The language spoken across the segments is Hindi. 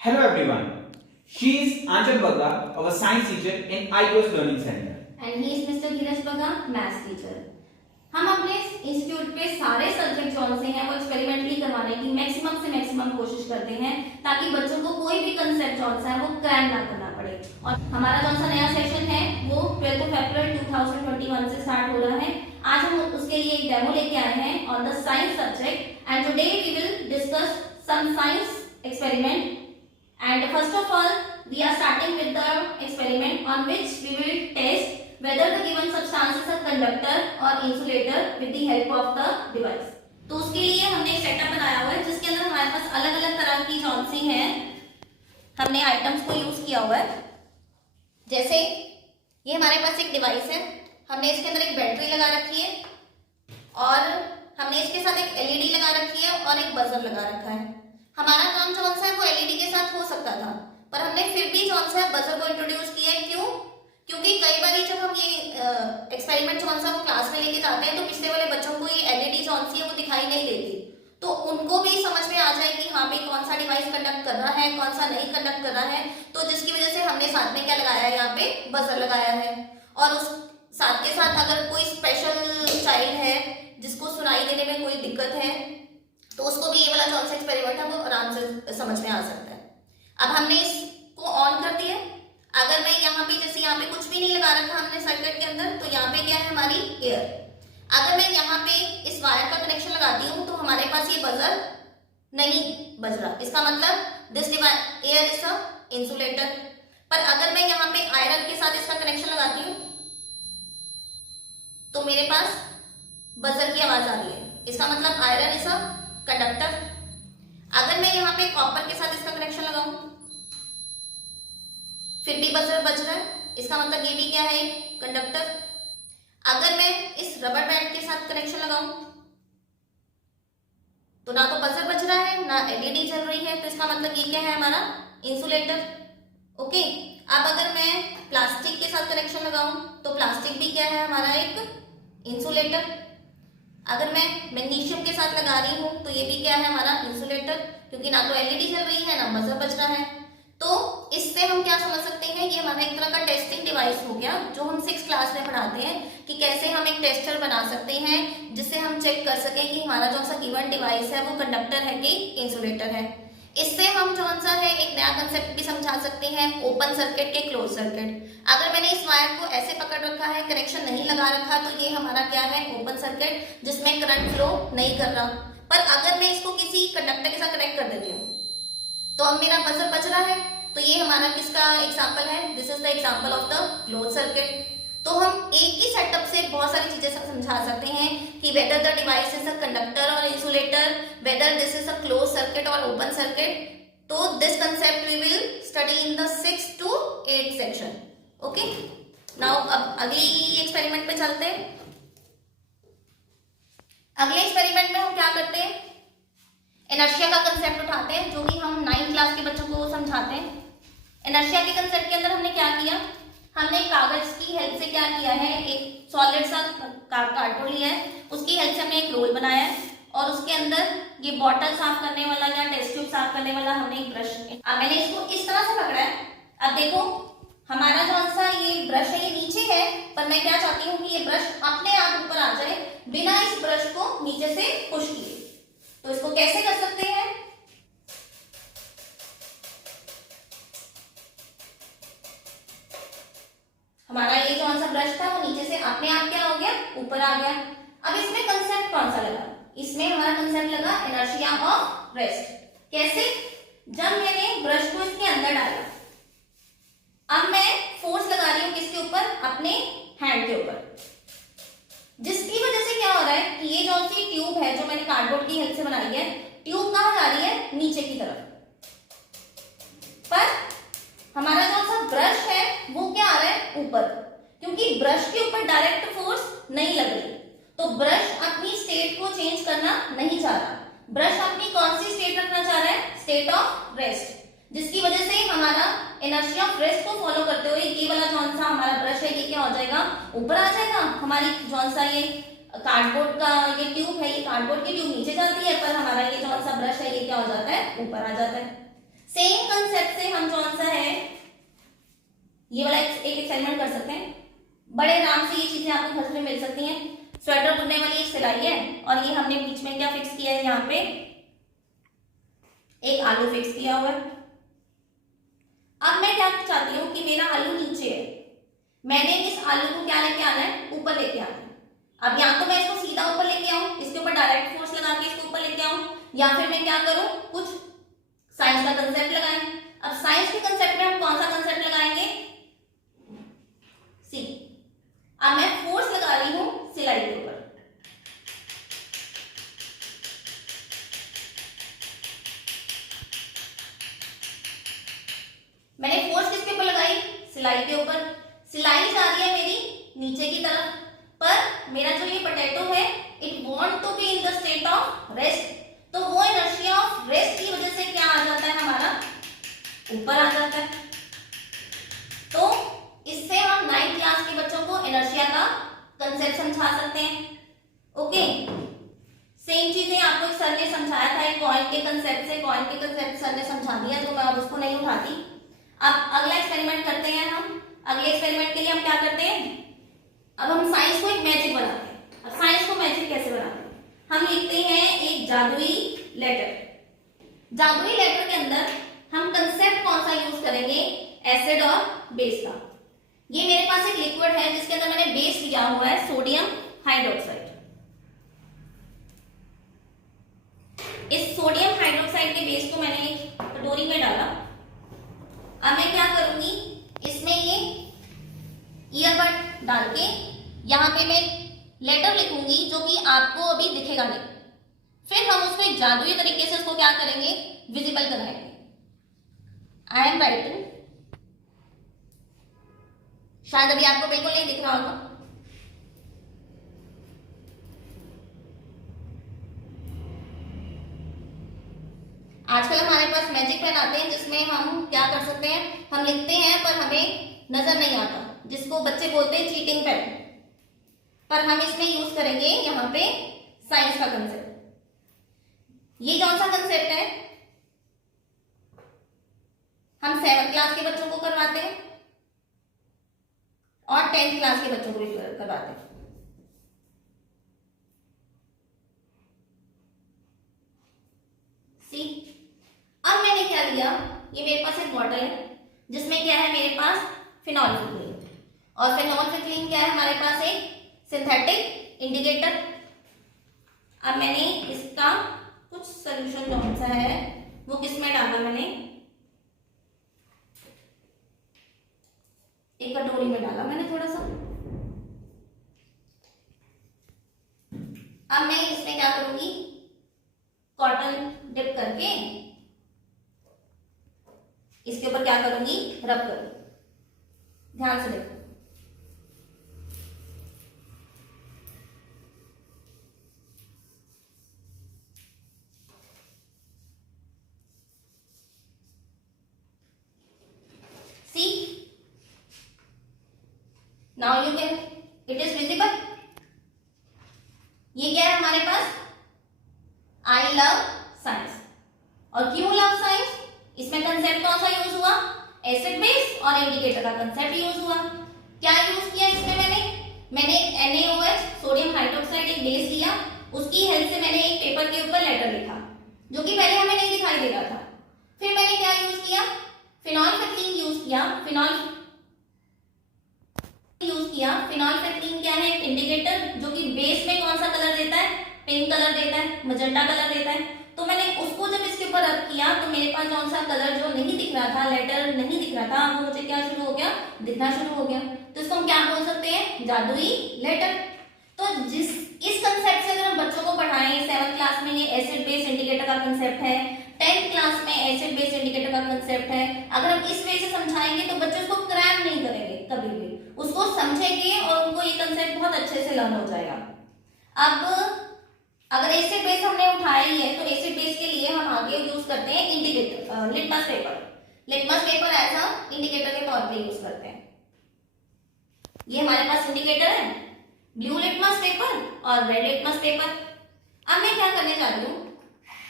Hello everyone. She is Anchal Bagga, our science teacher in IQS Learning Center. And he is Mr. Dheeraj Bagga, maths teacher. हम अपने इंस्टीट्यूट पे सारे सब्जेक्ट जो से हैं वो एक्सपेरिमेंटली करवाने की मैक्सिमम से मैक्सिमम कोशिश करते हैं ताकि बच्चों को कोई भी कंसेप्ट जो है वो क्रैम ना करना पड़े। और हमारा जो सा नया सेशन है वो 12 अप्रैल 2021 से स्टार्ट हो रहा है। आज हम उसके लिए एक डेमो लेके आए हैं on the science subject and today we will discuss some science experiment. And first of all, we are starting with the experiment on which we will test whether the given substance is a conductor or insulator with the help of the device. तो उसके लिए हमने एक सेटअप बनाया हुआ है जिसके अंदर हमारे पास अलग अलग तरह की जॉन्सी हैं। हमने आइटम्स को यूज किया हुआ है। जैसे ये हमारे पास एक डिवाइस है, हमने इसके अंदर एक बैटरी लगा रखी है और हमने इसके साथ एक एलईडी लगा रखी है और एक बजर लगा रखा है। हमारा काम जो है वो एलईडी के साथ हो सकता था, पर हमने फिर भी जो है बजर को इंट्रोड्यूस किया है। क्यों? क्योंकि कई बार जब हम ये एक्सपेरिमेंट जो है वो क्लास में लेके जाते हैं तो पिछले वाले बच्चों को ये एलईडी जो है वो दिखाई नहीं देती, तो उनको भी समझ में आ जाए कि हाँ भाई कौन सा डिवाइस कंडक्ट कर रहा है, कौन सा नहीं कंडक्ट कर रहा है। तो जिसकी वजह से हमने साथ में क्या लगाया है, यहाँ पे बजर लगाया है। और उस साथ के साथ अगर कोई स्पेशल चाइल्ड है जिसको सुनाई देने में कोई दिक्कत है तो उसको भी ये वाला जो एक्सपेरिमेंट है वो आराम से समझ में आ सकता है। अब हमने इसको ऑन कर दिया। अगर मैं यहाँ पे जैसे यहाँ पे कुछ भी नहीं लगा रखा हमने सर्किट के अंदर, तो यहाँ पे क्या है हमारी एयर। अगर मैं यहाँ पे इस वायर का कनेक्शन लगाती हूँ तो हमारे पास ये बजर नहीं बज रहा, इसका मतलब this air is a insulator. पर अगर मैं यहाँ पे आयरन के साथ इसका कनेक्शन लगाती हूँ तो मेरे पास बजर की आवाज आ रही है, इसका मतलब आयरन इज अ कंडक्टर। अगर मैं यहाँ पे कॉपर के साथ इसका कनेक्शन लगाऊं फिर भी बजर बज रहा है, इसका मतलब ये भी क्या है, कंडक्टर। अगर मैं इस रबर बैंड के साथ कनेक्शन लगाऊं तो ना तो बजर बज रहा है ना एलईडी जल रही है, तो इसका मतलब ये क्या है हमारा इंसुलेटर। ओके, अब अगर मैं प्लास्टिक के साथ कनेक्शन लगाऊं तो प्लास्टिक भी क्या है हमारा एक इंसुलेटर। अगर मैं मैग्नीशियम के साथ लगा रही हूँ तो ये भी क्या है हमारा इंसुलेटर, क्योंकि ना तो एलईडी चल रही है ना बजर बज रहा है। तो इससे हम क्या समझ सकते हैं, ये हमारा एक तरह का टेस्टिंग डिवाइस हो गया जो हम 6th क्लास में पढ़ाते हैं कि कैसे हम एक टेस्टर बना सकते हैं जिससे हम चेक कर सकें कि हमारा जो सा गिवन डिवाइस है वो कंडक्टर है कि इंसुलेटर है। इससे हम जो सा है एक नया कंसेप्ट भी समझा सकते हैं, ओपन सर्किट के क्लोज सर्किट। अगर मैंने इस वायर को ऐसे पकड़ रखा है, कनेक्शन नहीं लगा रखा, तो ये हमारा क्या है ओपन सर्किट जिसमें करंट फ्लो नहीं कर रहा। पर अगर मैं इसको किसी कंडक्टर के साथ कनेक्ट कर देती हूँ तो अब मेरा बजर बज रहा है। तो ये हमारा किसका एग्जाम्पल है, this is the example of the close circuit. तो हम एक ही सेटअप से बहुत सारी चीजें समझा सकते हैं कि whether the device is a conductor और insulator, whether this is a close circuit और ओपन सर्किट। तो this concept we will study in the 6th to 8th section. Okay, now अब अगली एक्सपेरिमेंट पे चलते हैं। अगले एक्सपेरिमेंट में हम क्या करते हैं, इनर्शिया का कंसेप्ट उठाते हैं जो कि हम 9th क्लास के बच्चों को समझाते हैं। इनर्शिया के कंसेप्ट के अंदर हमने क्या किया, हमने कागज की हेल्प से क्या किया है, एक सॉलिड सा कार्डबोर्ड लिया है, उसकी हेल्प से हमने एक रोल बनाया है और उसके अंदर ये बॉटल साफ करने वाला या टेस्ट ट्यूब साफ करने वाला हमने एक ब्रश, अब मैंने इसको इस तरह से पकड़ा है। अब देखो हमारा जो सा ये ब्रश है ये नीचे है, पर मैं क्या चाहती हूँ कि ये ब्रश अपने आप ऊपर आ जाए बिना इस ब्रश को नीचे से पुश किए। तो इसको कैसे कर सकते हैं, हमारा ये जो सा ब्रश था वो नीचे से अपने आप क्या हो गया, ऊपर आ गया। अब इसमें कंसेप्ट कौन सा लगा, इसमें हमारा कंसेप्ट लगा इनर्शिया ऑफ रेस्ट। कैसे, जब मैंने ब्रश को इसके अंदर डाला, अब मैं फोर्स लगा रही हूं किसके ऊपर, अपने हैंड के ऊपर, जिसकी वजह से क्या हो रहा है कि ये जो सी ट्यूब है जो मैंने कार्डबोर्ड की हेल्प से बनाई है, ट्यूब कहां जा रही है, नीचे की तरफ। पर हमारा जो सा ब्रश है वो क्या आ रहा है, ऊपर, क्योंकि ब्रश के ऊपर डायरेक्ट फोर्स नहीं लग रही। तो ब्रश अपनी स्टेट को चेंज करना नहीं चाह रहा, ब्रश अपनी कौन सी स्टेट रखना चाह रहा है, स्टेट ऑफ रेस्ट, जिसकी वजह से हमारा इनर्शिया ऑफ रेस्ट को फॉलो करते हुए ये वाला जौन सा हमारा ब्रश है ये क्या हो जाएगा, ऊपर आ जाएगा। हमारी जौन सा ये कार्डबोर्ड का ये ट्यूब है, ये कार्डबोर्ड की ट्यूब नीचे जाती है, पर हमारा ये जौन सा ब्रश है ये क्या हो जाता है, ऊपर आ जाता है। सेम कंसेप्ट से हम कौन सा है ये वाला एक एक्सपेरिमेंट कर सकते हैं। बड़े आराम से ये चीजें आपको घर में मिल सकती हैं। स्वेटर बुनने वाली एक सिलाई है और ये हमने बीच में क्या फिक्स किया है, यहाँ पे एक आलू फिक्स किया हुआ है। अब मैं क्या चाहती हूँ कि मेरा आलू नीचे है, मैंने इस आलू को क्या लेके आना है, ऊपर लेके आना है। अब या तो मैं इसको सीधा ऊपर लेके आऊं, इसके ऊपर डायरेक्ट फोर्स लगा के इसको ऊपर लेके आऊं, या फिर मैं क्या करूं, कुछ साइंस का कंसेप्ट लगाएं। अब साइंस के कंसेप्ट में हम कौन सा कंसेप्ट लगाएंगे, सी। अब मैं फोर्स लगा रही हूं सिलाई के ऊपर। मैंने फोर्स किसके ऊपर लगाई, सिलाई के ऊपर। सिलाई जा रही है मेरी नीचे की तरफ, पर मेरा जो ये पोटैटो है it want to be in the state of rest, तो वो इनर्शिया ऑफ रेस्ट की वजह से क्या आ जाता है, हमारा ऊपर आ जाता है। तो इससे हम 9th क्लास के बच्चों को इनर्शिया का कंसेप्ट समझा सकते हैं। ओके, सेम चीजें आपको सर ने समझाया था एक कॉइन के कंसेप्ट से, कॉइन के कंसेप्ट सर ने समझा दिया, तो मैं अब उसको नहीं उठाती। अब अगला एक्सपेरिमेंट करते हैं हम। अगले एक्सपेरिमेंट के लिए हम क्या करते हैं, अब हम साइंस को एक मैजिक बनाते हैं। अब साइंस को मैजिक कैसे बनाते हैं, हम लिखते हैं एक जादुई लेटर। जादुई लेटर के अंदर हम कंसेप्ट कौन सा यूज करेंगे, एसिड और बेस का। ये मेरे पास एक लिक्विड है जिसके अंदर मैंने बेस लिया हुआ है सोडियम हाइड्रोक्साइड। इस सोडियम हाइड्रोक्साइड के बेस को मैंने एक कटोरी में डाला। अब मैं क्या करूंगी, इसमें ये ईयरबड डाल के यहाँ पे मैं लेटर लिखूंगी जो कि आपको अभी दिखेगा नहीं। फिर हम उसको एक जादुई तरीके से उसको क्या करेंगे, विजिबल कराएंगे। आई एम राइटिंग, शायद अभी आपको बिल्कुल नहीं दिख रहा होगा। आजकल हमारे पास मैजिक पेन आते हैं जिसमें हम क्या कर सकते हैं, हम लिखते हैं पर हमें नजर नहीं आता, जिसको बच्चे बोलते हैं चीटिंग पेन। पर हम इसमें यूज करेंगे यहाँ पे साइंस का कंसेप्ट। ये कौन सा कंसेप्ट है, हम 7th क्लास के बच्चों को करवाते हैं और 10th क्लास के बच्चों को भी करवाते हैं। सी, अब मैंने क्या लिया, ये मेरे पास एक बॉटल है जिसमें क्या है, मेरे पास फिनोल्फिथलीन, और फिनोल्फिथलीन क्या है, हमारे पास एक सिंथेटिक इंडिकेटर। अब मैंने इसका कुछ सोल्यूशन कौन सा है वो किसमें डाला, मैंने एक कटोरी में डाला मैंने थोड़ा सा। अब मैं इसमें क्या करूंगी, कॉटन डिप करके इसके ऊपर क्या करूंगी, रब करूंगी। ध्यान से देखो, see now you can, it is visible। ये क्या है हमारे पास, आई लव साइंस। और क्यों लव साइंस, इसमें कंसेप्ट कौन सा यूज हुआ, एसिड बेस और इंडिकेटर का कंसेप्ट यूज हुआ। क्या यूज किया इसमें, मैंने NaOH सोडियम हाइड्रोक्साइड एक बेस लिया, उसकी हेल्प से मैंने एक पेपर के ऊपर लेटर लिखा जो कि पहले हमें नहीं दिखाई दे रहा था। फिर मैंने क्या यूज किया, फिनोल्फिथलीन यूज किया। फिनोल्फिथलीन क्या है, इंडिकेटर जो कि बेस में कौन सा कलर देता है, पिंक कलर देता है, मजेंटा कलर देता है। तो मैंने उसको जब इसके ऊपर रब किया तो मेरे पास कौन सा कलर जो नहीं दिख रहा था, लेटर नहीं दिख रहा था, वो मुझे क्या शुरू हो गया, दिखना शुरू हो गया। तो इसको हम क्या बोल सकते हैं, जादुई लेटर। तो इस कंसेप्ट से अगर हम बच्चों को पढ़ाएं, 7th क्लास में ये एसिड बेस इंडिकेटर का कंसेप्ट है, 10th क्लास में एसिड बेस इंडिकेटर का कंसेप्ट है, अगर हम इस वे से समझाएंगे तो बच्चे उसको क्रैक नहीं करेंगे कभी भी, उसको समझेंगे और उनको ये कंसेप्ट बहुत अच्छे से लर्न हो जाएगा। अब अगर एसिड बेस हमने उठाया ही है तो एसिड बेस के लिए हम आगे यूज करते हैं indicator, litmus paper. Litmus paper ऐसा इंडिकेटर के तौर पे यूज करते हैं। ये हमारे पास इंडिकेटर है, ब्लू लिटमस पेपर और रेड लिटमस पेपर। अब मैं क्या करने जा रही हूँ,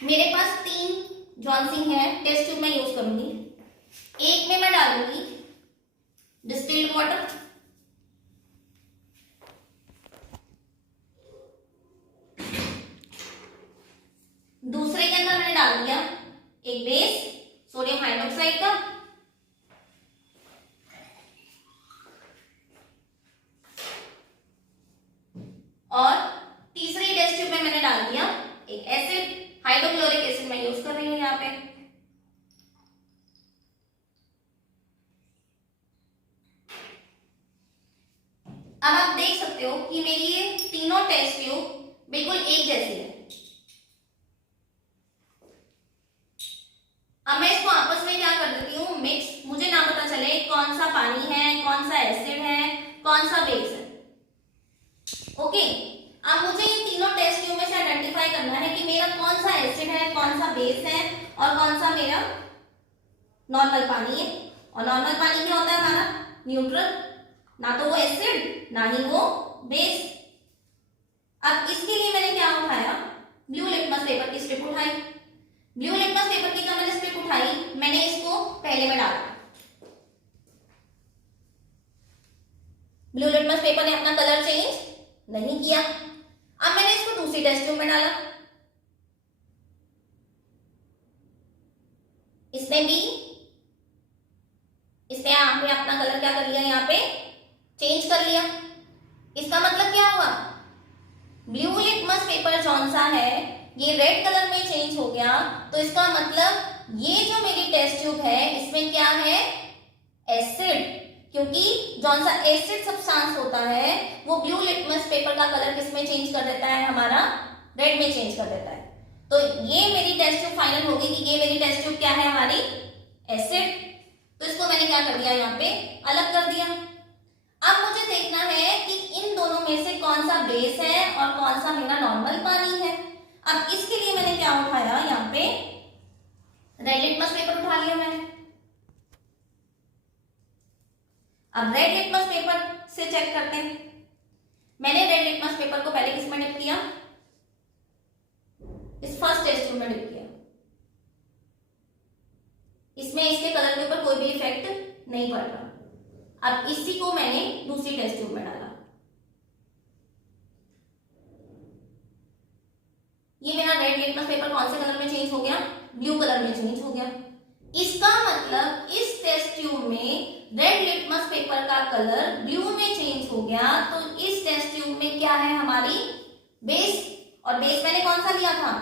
मेरे पास 3 जॉनसन है टेस्ट ट्यूब में यूज करूंगी। एक में मैं डालूंगी डिस्टिल्ड वाटर, दूसरे के अंदर मैंने डाल दिया एक बेस सोडियम हाइड्रोक्साइड का, और तीसरे टेस्ट ट्यूब में मैंने डाल दिया एक एसिड, हाइड्रोक्लोरिक एसिड मैं यूज कर रही हूं यहाँ पे। अब आप देख सकते हो कि मेरी ये तीनों टेस्ट ट्यूब बिल्कुल एक जैसी है। अब मैं इसको आपस में क्या कर देती हूँ मिक्स, मुझे ना पता चले कौन सा पानी है, कौन सा एसिड है, कौन सा बेस है। ओके, अब मुझे ये तीनों टेस्ट ट्यूब में से आइडेंटिफाई करना है कि मेरा कौन सा एसिड है, कौन सा बेस है और कौन सा मेरा नॉर्मल पानी है। और नॉर्मल पानी क्या होता है हमारा? न्यूट्रल, ना तो वो एसिड ना ही वो बेस। अब इसके लिए मैंने क्या उठाया, ब्लू लिटमस पेपर की स्ट्रिप उठाई। ब्लू लिटमस पेपर की जब मैंने स्ट्रिप उठाई, मैंने इसको पहले में डाला। ब्लू लिटमस पेपर ने अपना कलर चेंज नहीं किया। अब मैंने इसको दूसरी टेस्ट ट्यूब में डाला, इसने भी इसने यहाँ पे अपना कलर क्या कर लिया, यहाँ पे चेंज कर लिया। इसका मतलब क्या हुआ, ब्लू लिटमस पेपर कौन सा है ये रेड कलर में चेंज हो गया। तो इसका मतलब ये जो मेरी टेस्ट ट्यूब है इसमें क्या है, एसिड, क्योंकि जौन सा एसिड सब्सटेंस होता है वो ब्लू लिटमस पेपर का कलर किसमें चेंज कर देता है, हमारा रेड में चेंज कर देता है। तो ये मेरी टेस्ट ट्यूब फाइनल होगी कि ये मेरी टेस्ट ट्यूब क्या है, हमारी एसिड। तो इसको मैंने क्या कर दिया, यहाँ पे अलग कर दिया। अब मुझे देखना है कि इन दोनों में से कौन सा बेस है और कौन सा मेरा नॉर्मल पानी है। अब इसके लिए मैंने क्या उठाया, यहाँ पे रेड लिटमस पेपर उठा लिया मैंने। अब रेड लिटमस पेपर से चेक करते हैं। मैंने रेड लिटमस पेपर को पहले किस में डिप किया, इस फर्स्ट टेस्ट ट्यूब में डिप किया। इसमें इसके कलर के ऊपर कोई भी इफेक्ट नहीं पड़ रहा। अब इसी को मैंने दूसरी टेस्ट ट्यूब में डाला। ये मेरा रेड लिटमस पेपर कौन से कलर में चेंज हो गया, ब्लू कलर में चेंज हो गया। इसका मतलब इस टेस्ट ट्यूब में रेड लिटमस पेपर का कलर ब्लू में चेंज हो गया। तो इस टेस्ट ट्यूब में क्या है, हमारी बेस। और बेस मैंने कौन सा लिया था,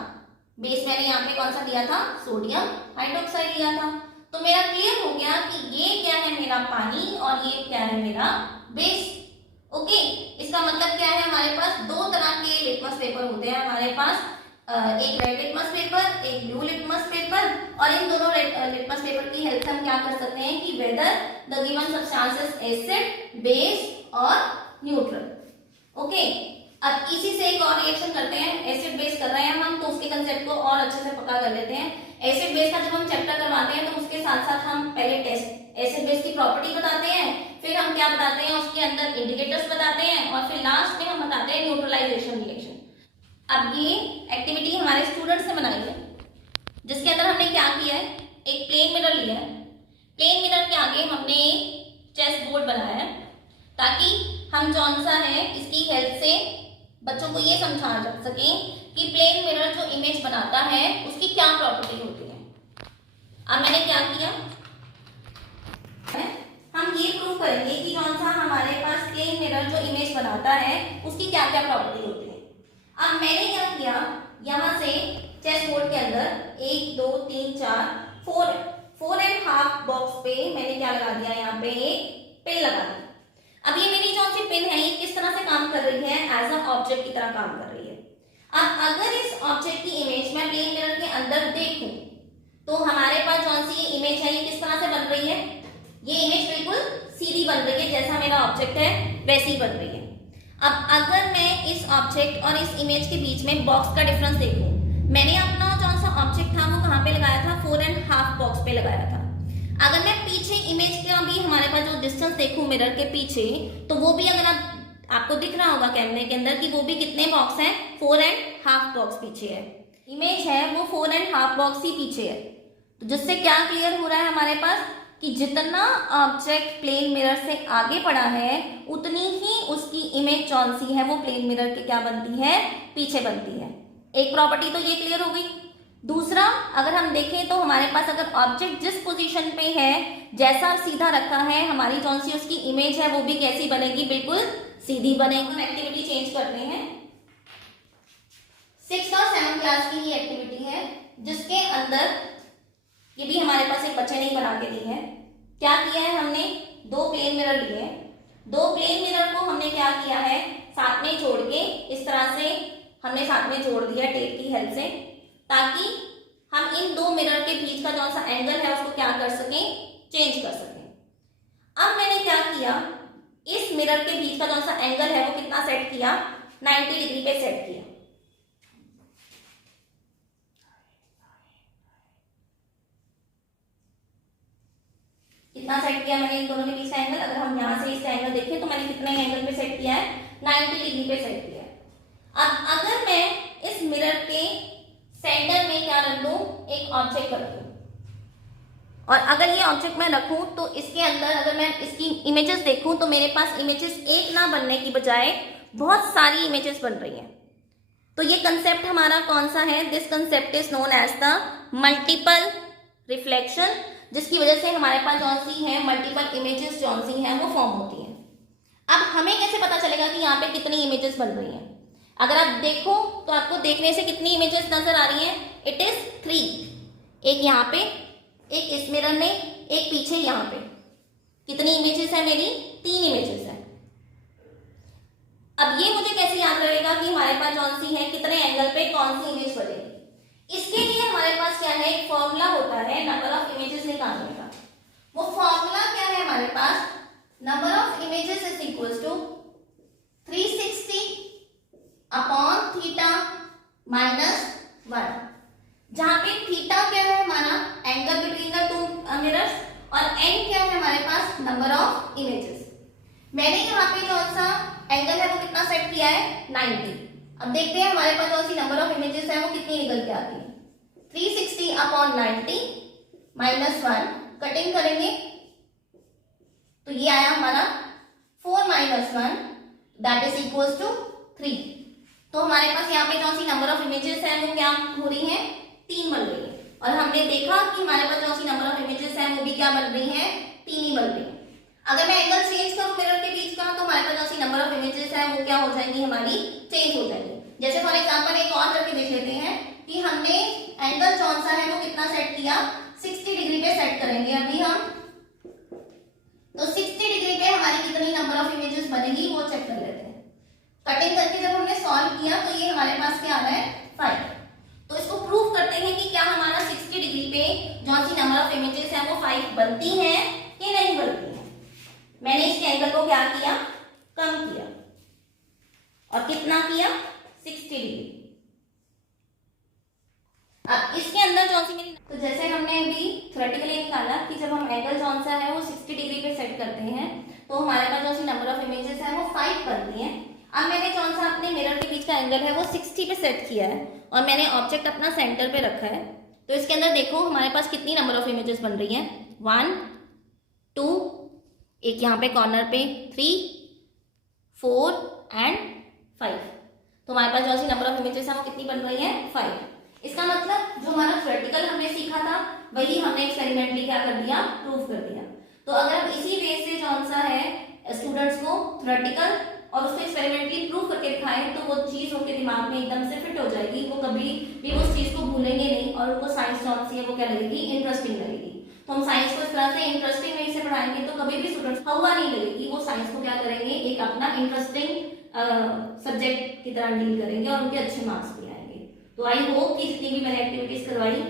बेस मैंने यहाँ पे कौन सा लिया था, सोडियम हाइड्रोक्साइड लिया था। तो मेरा क्लियर हो गया कि ये क्या है, मेरा पानी, और ये क्या है, मेरा बेस। ओके, इसका मतलब क्या है, हमारे पास दो तरह के लिटमस पेपर होते हैं हमारे पास, एक रेड लिटमस पेपर, एक ब्लू लिटमस पेपर। और इन दोनों लिटमस पेपर की हेल्प से हम क्या कर सकते हैं कि whether the given substance is acid, base और न्यूट्रल। ओके, अब इसी से एक और रिएक्शन करते हैं। एसिड बेस कर रहे हैं हम, तो उसके कंसेप्ट को और अच्छे से पता कर लेते हैं। एसिड बेस का जब हम चैप्टर करवाते हैं तो उसके साथ साथ हम पहले टेस्ट एसिड बेस की प्रॉपर्टी बताते हैं, फिर हम क्या बताते हैं, उसके अंदर इंडिकेटर्स बताते हैं, और फिर लास्ट में हम बताते हैं न्यूट्रलाइजेशन रिएक्शन। अब ये एक्टिविटी हमारे स्टूडेंट्स ने बनाई है, जिसके अंदर हमने क्या किया है, एक प्लेन मिरर लिया है। प्लेन मिरर के आगे हमने एक चेस बोर्ड बनाया है, ताकि हम जौन सा है इसकी हेल्प से बच्चों को ये समझा सकें कि प्लेन मिरर जो इमेज बनाता है उसकी क्या प्रॉपर्टी होती है। अब मैंने क्या किया, हम ये प्रूव करेंगे कि कौन सा हमारे पास प्लेन मिरर जो इमेज बनाता है उसकी क्या क्या प्रॉपर्टी होती है। अब मैंने क्या किया, यहाँ से चेस बोर्ड के अंदर 1 2 3 4 4.5 बॉक्स पे मैंने क्या लगा दिया, यहाँ पे एक पिन लगा दी। अब ये मेरी जो सी पिन है ये किस तरह से काम कर रही है, एज अ ऑब्जेक्ट की तरह काम कर रही है। अब अगर इस ऑब्जेक्ट की इमेज मैं प्लेन मिरर के अंदर देखूं तो हमारे पास कौन सी ये इमेज है, ये किस तरह से बन रही है, ये इमेज बिल्कुल सीधी बन रही है, जैसा मेरा ऑब्जेक्ट है वैसी ही बन रही है। अब अगर मैं इस ऑब्जेक्ट और इस इमेज के बीच में बॉक्स का डिफरेंस देखूं, मैंने अपना कौन सा ऑब्जेक्ट था वो कहाँ पे लगाया था, 4.5 बॉक्स पे लगाया था। अगर मैं पीछे इमेज का भी हमारे पास जो डिस्टेंस देखूं मिरर के पीछे, तो वो भी अगर आपको दिख रहा होगा कैमरे के अंदर कि वो भी कितने बॉक्स हैं, 4.5 बॉक्स पीछे है। इमेज है वो 4.5 बॉक्स ही पीछे है। तो जिससे क्या क्लियर हो रहा है हमारे पास कि जितना ऑब्जेक्ट प्लेन मिरर से आगे पड़ा है उतनी ही उसकी इमेज कौन सी है वो प्लेन मिरर के क्या बनती है, पीछे बनती है। एक प्रॉपर्टी तो ये क्लियर हो गई। दूसरा, अगर हम देखें तो हमारे पास अगर ऑब्जेक्ट जिस पोजीशन पे है, जैसा सीधा रखा है, हमारी कौन सी उसकी इमेज है वो भी कैसी बनेगी, बिल्कुल सीधी बनेगी। हम एक्टिविटी चेंज करते हैं। 6th और 7th क्लास की ही एक्टिविटी है जिसके अंदर ये भी हमारे पास एक बच्चे ने बना के दी है। क्या किया है हमने, 2 प्लेन मिरर लिए हैं। 2 प्लेन मिरर को हमने क्या किया है, साथ में जोड़ के इस तरह से हमने साथ में जोड़ दिया टेप की हेल्प से, ताकि हम इन 2 मिरर के बीच का जो सा एंगल है उसको क्या कर सकें, चेंज कर सकें। अब मैंने क्या किया, इस मिरर के बीच का जो सा एंगल है वो कितना सेट किया, 90 डिग्री पे सेट किया। कितना सेट किया मैंने इन दोनों के बीच का एंगल, अगर हम यहां से इसका एंगल देखें तो मैंने कितने एंगल पे सेट किया है, 90 डिग्री पे सेट किया है। अब अगर मैं इस मिरर के सेंटर में क्या रख दूं, एक ऑब्जेक्ट रख दूं, और अगर ये ऑब्जेक्ट मैं रखूं तो इसके अंदर अगर मैं इसकी इमेजेस देखूं तो मेरे पास इमेजेस एक ना बनने की बजाय बहुत सारी इमेजेस बन रही हैं। तो ये कंसेप्ट हमारा कौन सा है, this concept is known as the multiple reflection, जिसकी वजह से हमारे पास कौन सी है, मल्टीपल इमेजेस कौन सी हैं वो फॉर्म होती हैं। अब हमें कैसे पता चलेगा कि यहाँ पे कितनी इमेजेस बन रही हैं? अगर आप देखो तो आपको देखने से कितनी इमेजेस नजर आ रही हैं, इट इज 3। एक यहाँ पे, एक इस मिरर में, एक पीछे यहाँ पे। कितनी इमेजेस है मेरी, 3 इमेजेस है। अब ये मुझे कैसे याद रहेगा कि हमारे पास कौन सी है, कितने एंगल पे कौन सी इमेज बनेगी। इसके लिए हमारे पास क्या है, एक फॉर्मूला होता है नंबर ऑफ इमेजेस निकालने का। वो फॉर्मूला क्या है हमारे पास, number of images is equal to 360 upon theta minus 1, जहां पे थीटा क्या है हमारा, एंगल बिटवीन द 2 मिरर्स, और एन क्या है हमारे पास, नंबर ऑफ इमेजेस। मैंने यहाँ पे कौन सा एंगल है वो कितना सेट किया है, 90। अब देखते हैं हमारे पास कौन सी नंबर ऑफ इमेजेस है वो कितनी निकल के आती है। 360 अपॉन 90 माइनस 1, कटिंग करेंगे तो ये आया हमारा 4 minus 1 that is equal to 3। तो हमारे पास यहाँ पे कौन सी नंबर ऑफ इमेजेस है वो क्या हो रही है, 3 बन रही है। और हमने देखा कि हमारे पास कौन सी नंबर ऑफ इमेजेस है वो भी क्या बन रही है, 3 ही बन रही है। अगर मैं एंगल चेंज करूं मिरर के बीच का तो हमारे पास कौन सी नंबर ऑफ इमेजेस है वो क्या हो जाएंगी, हमारी चेंज हो जाएंगी। जैसे फॉर एग्जांपल एक और करके देख लेते हैं कि हमने एंगल कौन सा है वो कितना सेट किया, 60 डिग्री पे सेट करेंगे अभी हम। तो 60 डिग्री पे हमारी कितनी नंबर ऑफ इमेजेस बनेगी वो चेक कर लेते हैं। कटिंग करके जब हमने सॉल्व किया तो ये हमारे पास क्या आ रहा है, 5। तो इसको प्रूव करते हैं कि क्या हमारा 60 डिग्री पे जो सी नंबर ऑफ इमेजेस है वो 5 बनती हैं कि नहीं बनती हैं। मैंने इसके एंगल को क्या किया, कम किया, और कितना किया, 60 डिग्री। अब इसके अंदर कौन सी मेरी, तो जैसे हमने अभी थ्योरेटिकली निकाला कि जब हम एंगल कौन सा है वो 60 डिग्री पे सेट करते हैं तो हमारे पास जो सी नंबर ऑफ इमेजेस है वो 5 बनती हैं। अब मैंने कौन सा अपने मिरर के बीच का एंगल है वो 60 पे सेट किया है और मैंने ऑब्जेक्ट अपना सेंटर पे रखा है। तो इसके अंदर देखो हमारे पास कितनी नंबर ऑफ इमेजेस बन रही हैं, 1 2, एक यहाँ पे कॉर्नर पे 3 4 एंड 5। तो हमारे पास जो सी नंबर ऑफ इमेजेस है वो कितनी बन रही है, 5। इसका मतलब जो हमारा थ्योरेटिकल हमने सीखा था वही हमने एक्सपेरिमेंटली क्या कर दिया, प्रूव कर दिया। तो अगर हम इसी वे से कौन सा है स्टूडेंट्स को थ्योरेटिकल और उसको एक्सपेरिमेंटली प्रूव करके दिखाएं तो वो चीज उनके दिमाग में एकदम से फिट हो जाएगी, वो कभी भी उस चीज को भूलेंगे नहीं और उनको साइंस कौन सी है वो क्या लगेगी, इंटरेस्टिंग लगेगी। तो हम साइंस को इस तरह से इंटरेस्टिंग वे से पढ़ाएंगे तो कभी भी स्टूडेंट्स हवा नहीं लगेगी, वो साइंस को क्या करेंगे, एक अपना इंटरेस्टिंग सब्जेक्ट की तरह डील करेंगे और उनके अच्छे मार्क्स भी आएंगे। तो आई होप कि जितनी भी मैंने एक्टिविटीज करवाई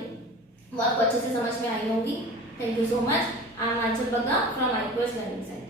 वो आपको अच्छे से समझ में आई होंगी। Thank you so much. I am Anchal Bagga from IQS learning centre.